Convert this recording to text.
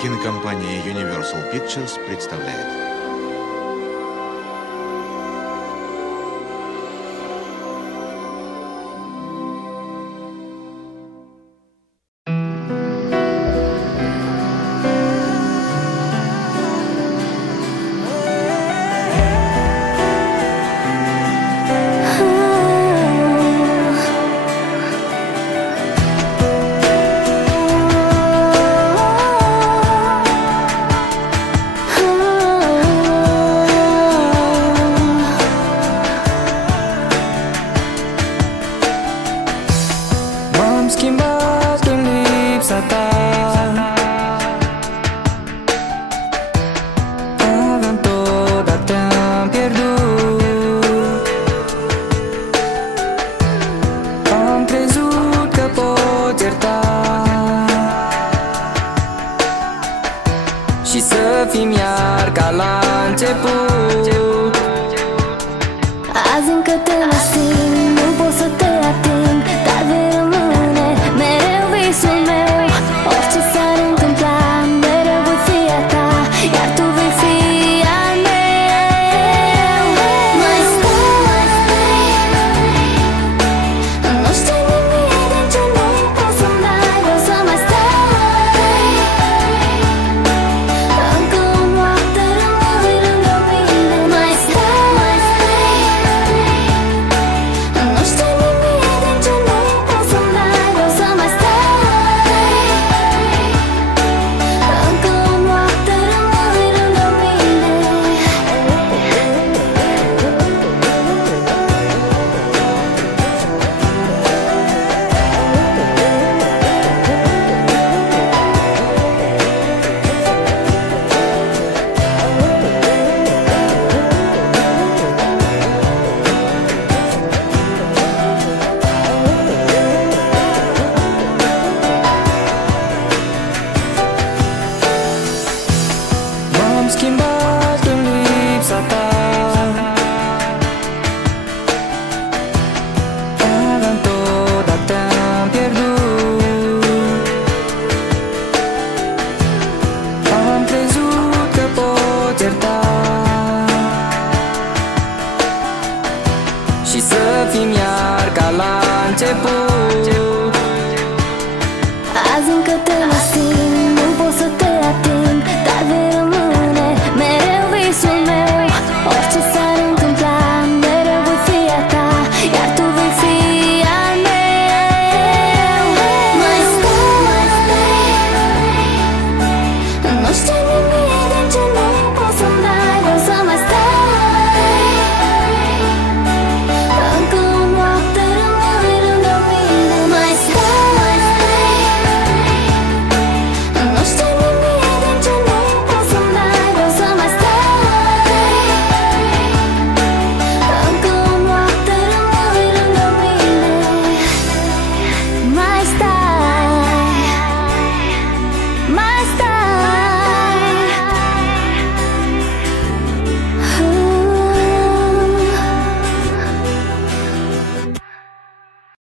Кинокомпания Universal Pictures представляет. Schimbat în lipsa ta, aveam tot, dar te-am pierdut. Am crezut că pot ierta și să fim iar ca la început. Azi încă te mai simt, nu pot să te ating, dar vei rămâne mereu visul meu. Orice s-ar întâmpla, mereu voi fi a ta, iar tu vei fi al meu. Mai stai, nu știi nimic din ce nu pot să-mi dai. Vreau să mai stai, încă o noapte rămâi lângă mine. Mai stai, nu știi nimic din ce nu pot să-mi dai. Vreau să mai stai, încă o noapte rămâi lângă mine. M-am schimbat în lipsa ta, aveam tot, dar te-am pierdut. Am crezut că pot ierta și să fim iar ca la început.